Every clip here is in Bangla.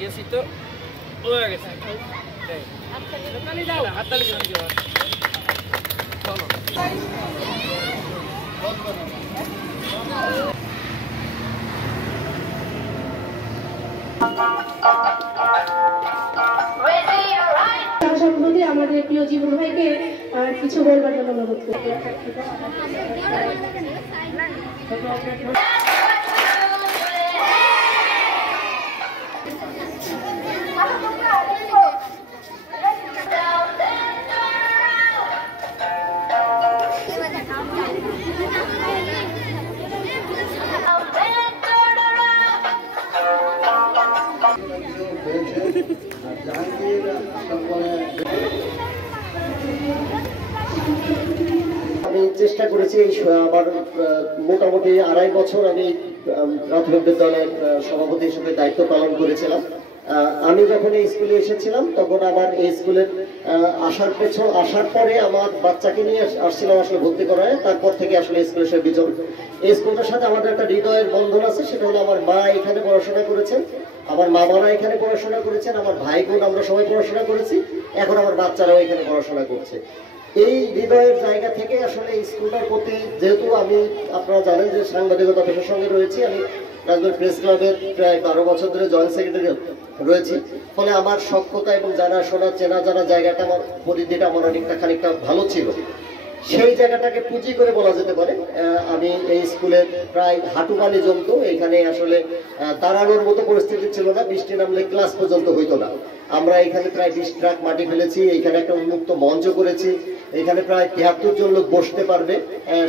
গেছি তো হয়ে গেছে হাততালি চলো সম্প্রতি আমাদের প্রিয় জীবন ভাইকে কিছু বলবার জন্য অনুরোধ করি। আমি চেষ্টা করেছি আমার মোটামুটি 2.5 বছর আমি প্রাথমিক বিদ্যালয়ের সভাপতি হিসেবে দায়িত্ব পালন করেছিলাম। আমি যখন এই স্কুলে এসেছিলাম তখন আমার এই স্কুলের আসার পরে আমার বাচ্চাকে নিয়ে আসছিলাম আসলে ভর্তি করায়। তারপর থেকে আসলে স্কুলের সাথে বিজন এই স্কুলটার সাথে আমাদের একটা হৃদয়ের বন্ধন আছে। সেটা হলো আমার মা এখানে পড়াশোনা করেছেন, আমার মামারা এখানে পড়াশোনা করেছেন, আমার ভাই বোন আমরা সবাই পড়াশোনা করেছি, এখন আমার বাচ্চারাও এখানে পড়াশোনা করছে। এই হৃদয়ের জায়গা থেকে আসলে এই স্কুলটার প্রতি, যেহেতু আমি আপনারা জানেন যে সাংবাদিকতা পেশার সঙ্গে রয়েছি, আমি রাজবাড়ী প্রেস ক্লাবের প্রায় 12 বছর ধরে জয়েন্ট সেক্রেটারি রয়েছি। ফলে আমার সক্ষতা এবং জানাশোনা চেনা জানা জায়গাটা, আমার পরিধিটা আমার অনেকটা খানিকটা ভালো ছিল। সেই জায়গাটাকে পুঁজি করে বলা যেতে পারে আমি এই স্কুলের প্রায় হাঁটু পানি জমতো। এখানে আসলে দাঁড়ানোর মতো পরিস্থিতি ছিল না, বৃষ্টি নামলে ক্লাস পর্যন্ত হইতো না। আমরা এখানে প্রায় 20 ট্রাক মাটি ফেলেছি, এখানে একটা উন্মুক্ত মঞ্চ করেছি, এখানে প্রায় 73 জন লোক বসতে পারবে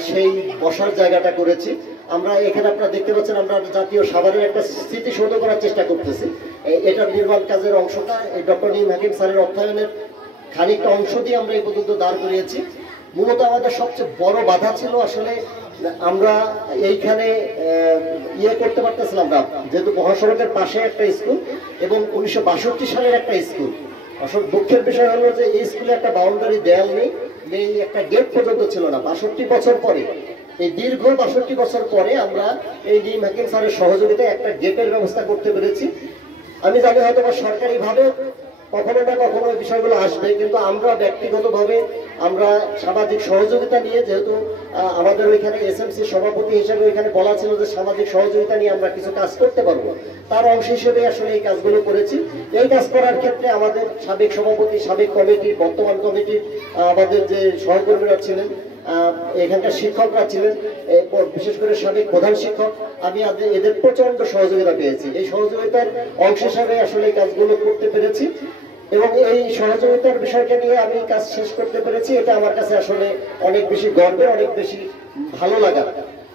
সেই বসার জায়গাটা করেছি আমরা। এখানে আপনারা দেখতে পাচ্ছেন আমরা জাতীয় সাভারের একটা স্মৃতিসৌধ করার চেষ্টা করতেছি। এটার নির্মাণ কাজের অংশটা ডক্টর নিম হাকিম স্যারের অর্থায়নের খানিকটা অংশ দিয়ে আমরা এই পর্যন্ত দাঁড় করিয়েছি। মূলত আমাদের সবচেয়ে বড় বাধা ছিল আসলে আমরা এইখানে করতে পারতেছিলাম না, যেহেতু মহাসড়কের পাশে একটা স্কুল এবং 1962 সালের একটা স্কুল। আসলে দুঃখের বিষয় হলো যে এই স্কুলে একটা বাউন্ডারি দেয়াল নেই, একটা গেট পর্যন্ত ছিল না। 62 বছর পরে, এই দীর্ঘ 62 বছর পরে আমরা এই নিম হাকিম স্যারের সহযোগিতায় একটা গেটের ব্যবস্থা করতে পেরেছি। আমি জানি হয়তো সরকারিভাবে কখনো না কখনো এই বিষয়গুলো আসবে, কিন্তু আমরা ব্যক্তিগতভাবে আমরা সামাজিক সহযোগিতা নিয়ে, যেহেতু আমাদের ওইখানে এসএমসি সভাপতি হিসেবে ওইখানে বলা ছিল যে সামাজিক সহযোগিতা নিয়ে আমরা কিছু কাজ করতে পারবো, তার অংশ হিসেবে আসলে এই কাজগুলো করেছি। এই কাজ করার ক্ষেত্রে আমাদের সাবেক সভাপতি, সাবেক কমিটির, বর্তমান কমিটির আমাদের যে সহকর্মীরা ছিলেন, এখানকার শিক্ষকরা ছিলেন, বিশেষ করে সাবেক প্রধান শিক্ষক, আমি এদের প্রচন্ড সহযোগিতা পেয়েছি। এই সহযোগিতার অংশ হিসাবে আসলে এই কাজগুলো করতে পেরেছি এবং এই সহযোগিতার বিষয়টা নিয়ে আমি কাজ শেষ করতে পেরেছি। এটা আমার কাছে আসলে অনেক বেশি গর্বের, অনেক বেশি ভালো লাগা।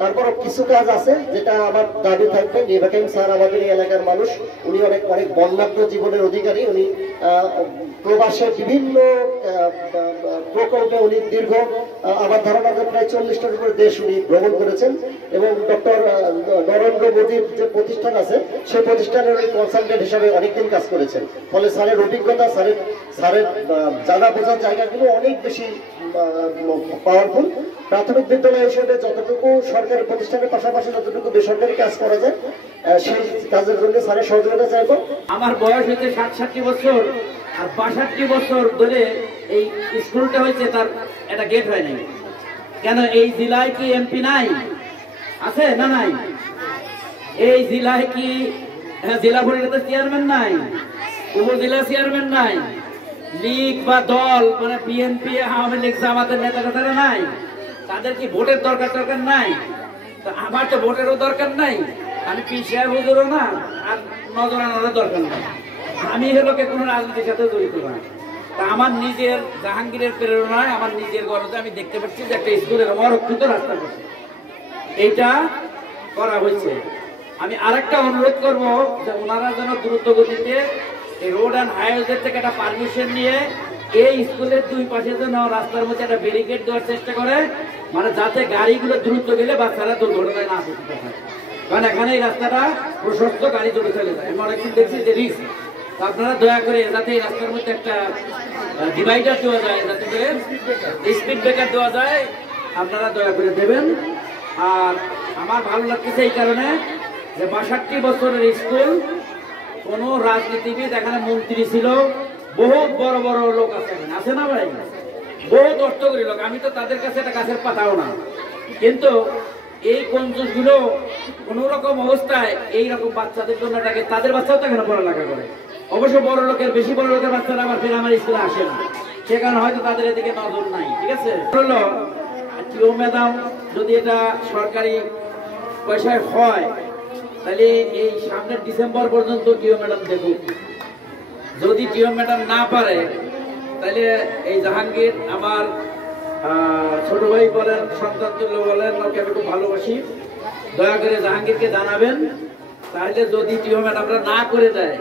তারপরও কিছু কাজ আছে যেটা আমার দাবি থাকবে। নিম হাকিম স্যার আমাদের এই এলাকার মানুষ, উনি অনেক বর্ণাঢ্য জীবনের অধিকারী। উনি প্রবাসে বিভিন্ন প্রকল্পে উনি দীর্ঘ, আমার ধারণা যে প্রায় 40টার উপরে দেশ উনি ভ্রমণ করেছেন এবং ডক্টর নরেন্দ্র মোদীর যে প্রতিষ্ঠান আছে সেই প্রতিষ্ঠানের ওই কনসালটেন্ট হিসাবে অনেকদিন কাজ করেছেন। ফলে স্যারের অভিজ্ঞতা, স্যারের জানা বোঝার জায়গাগুলো অনেক বেশি পাওয়ারফুল। প্রাথমিক বিদ্যালয় হিসেবে যতটুকু সরকারি প্রতিষ্ঠানের পাশাপাশি যতটুকু বেসরকারি কাজ করা যায় সেই কাজের জন্য স্যারের সহযোগিতা চাইবো। আমার বয়স হচ্ছে 67 বছর, আর 62 বছর ধরে এই স্কুলটা হয়েছে, তার একটা গেট হয় নাই কেন? এই জেলায় কি এমপি নাই? আছে না নাই? এই জেলায় কি জেলা পরিষদের চেয়ারম্যান নাই? উপজেলা চেয়ারম্যান নাই? লীগ বা দল, মানে বিএনপি, আওয়ামী লীগ, জামাতের নেতা নেতারা নাই? তাদের কি ভোটের দরকার নাই? তো আমার তো ভোটেরও দরকার নাই, আমি পিছিয়ে হুজুরও না, আর নজরানোরও দরকার নাই। আমি হলোকে কোনো রাজনীতির সাথে জড়িত না। তা আমার নিজের জাহাঙ্গীরের প্রেরণায়, আমার নিজের গরজে আমি দেখতে পাচ্ছি যে একটা স্কুলের অরক্ষিত রাস্তা করছে, এইটা করা হয়েছে। আমি আরেকটা অনুরোধ করবো যে ওনারা যেন দ্রুত গতিতে এই রোড অ্যান্ড হাইওয়ে থেকে একটা পারমিশন নিয়ে এই স্কুলের দুই পাশে যেন রাস্তার মধ্যে একটা ব্যারিকেড দেওয়ার চেষ্টা করে, মানে যাতে গাড়িগুলো দ্রুত গেলে বাচ্চারা দুর্ঘটনায় না পড়তে পারে। কারণ এখানে এই রাস্তাটা প্রশস্ত, গাড়ি চলে চলে যায়। আমি অনেকদিন দেখছি যে রিস্ক। আপনারা দয়া করে যাতে এই রাস্তার মধ্যে একটা ডিভাইডার দেওয়া যায়, যাতে করে স্পিড ব্রেকার দেওয়া যায়, আপনারা দয়া করে দেবেন। আর আমার ভালো লাগতেছে এই কারণে যে 62 বছরের স্কুল, কোন রাজনীতিবিদ এখানে মন্ত্রী ছিল, বহুত বড় বড় লোক আছে, আছে না ভাই, বহুত অর্থকরী লোক, আমি তো তাদের কাছে একটা গাছের পাতাও না। কিন্তু এই কঞ্জুস গুলো কোন রকম অবস্থায় এইরকম বাচ্চাদের জন্য তাদের বাচ্চাও তো এখানে পড়ালেখা করে। অবশ্য বড় লোকের, বেশি বড় লোকের বাচ্চারা আবার ফের আমার স্কুলে আসে না, সে কারণে হয়তো তাদের এদিকে নজর নাই। ঠিক আছে, হলো টিও ম্যাডাম যদি এটা সরকারি পয়সায় হয় তাহলে এই সামনের ডিসেম্বর পর্যন্ত টিও ম্যাডাম দেখুক। যদি টিও ম্যাডাম না পারে তাহলে এই জাহাঙ্গীর আমার ছোট ভাই বলেন, সন্তান তুল্য বলেন, ওকে আমি খুব ভালোবাসি, দয়া করে জাহাঙ্গীরকে জানাবেন। তাহলে যদি টিও ম্যাডামরা না করে দেয়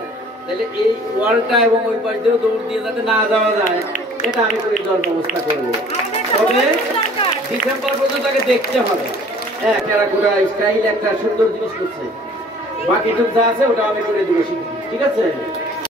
তাহলে এই ওয়ালটা এবং ওই পাশ দিয়েও দৌড় দিয়ে যাতে না যাওয়া যায় এটা আমি করে দেওয়ার ব্যবস্থা করবো। তবে ডিসেম্বর পর্যন্ত তাকে দেখতে হবে। হ্যাঁ, টেরাকোটা স্টাইল একটা সুন্দর জিনিস করছে, বাকিটুক যা আছে ওটা আমি করে দেবো, ঠিক আছে।